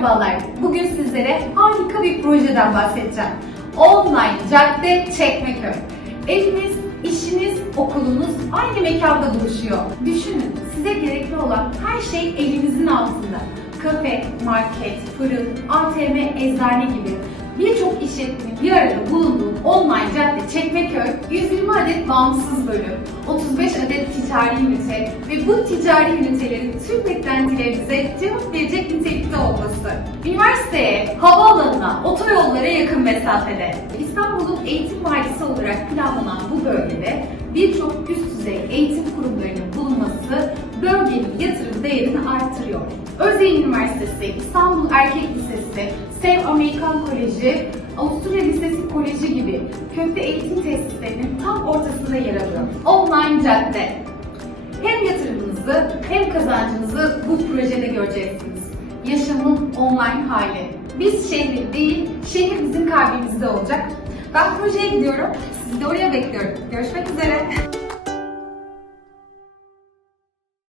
Merhabalar. Bugün sizlere harika bir projeden bahsedeceğim. Online Cadde Çekmeköy. Eviniz, işiniz, okulunuz aynı mekanda buluşuyor. Düşünün, size gerekli olan her şey elinizin altında. Kafe, market, fırın, ATM, eczane gibi birçok işletmenin bir arada bulunduğu online cadde Çekmeköy 120 adet bağımsız bölüm, 35 adet ticari ünite ve bu ticari ünitelerin tüm beklentilerinize cevap verecek havaalanına, otoyollara yakın mesafede. İstanbul'un eğitim vadisi olarak planlanan bu bölgede birçok üst düzey eğitim kurumlarının bulunması bölgenin yatırım değerini artırıyor. Özyeğin Üniversitesi, İstanbul Erkek Lisesi, Sev Amerikan Koleji, Avusturya Lisesi Koleji gibi köklü eğitim tesislerinin tam ortasında yer alıyor. Online cadde. Hem yatırımınızı hem kazancınızı bu projede göreceksiniz. Yaşamın online hali. Biz şehrin değil, şehir bizim kalbimizde olacak. Ben projeye gidiyorum, sizi de oraya bekliyorum. Görüşmek üzere.